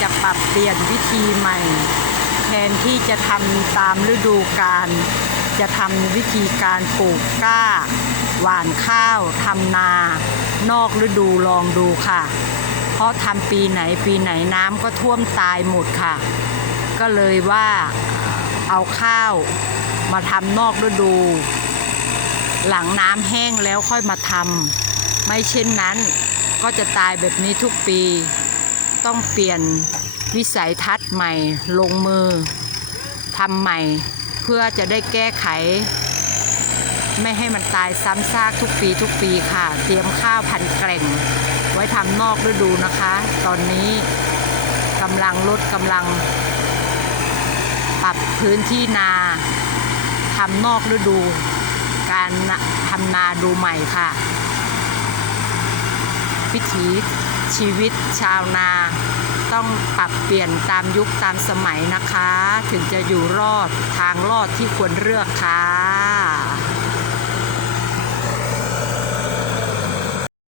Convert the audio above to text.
จะปรับเปลี่ยนวิธีใหม่ แทนที่จะทำตามฤดูกาลจะทำวิธีการปลูกกล้า หว่านข้าวทำนา นอกฤดูลองดูค่ะ เพราะทำปีไหนปีไหนน้ำก็ท่วมตายหมดค่ะ ก็เลยว่าเอาข้าวมาทำนอกฤดู หลังน้ำแห้งแล้วค่อยมาทำไม่เช่นนั้นก็จะตายแบบนี้ทุกปี ต้องเปลี่ยนวิสัยทัศน์ใหม่ ลงมือทำใหม่ เพื่อจะได้แก้ไข ไม่ให้มันตายซ้ำซากทุกปีทุกปีค่ะ เตรียมข้าวพันแกร่ง ไว้ทำนอกฤดูนะคะ ตอนนี้กำลังลดกำลัง ปรับพื้นที่นาทำนอกฤดู การทำนาดูใหม่ค่ะ วิถีชีวิตชาวนา ต้องปรับเปลี่ยนตามยุคตามสมัยนะคะ ถึงจะอยู่รอดทางรอดที่ควรเลือกค่ะ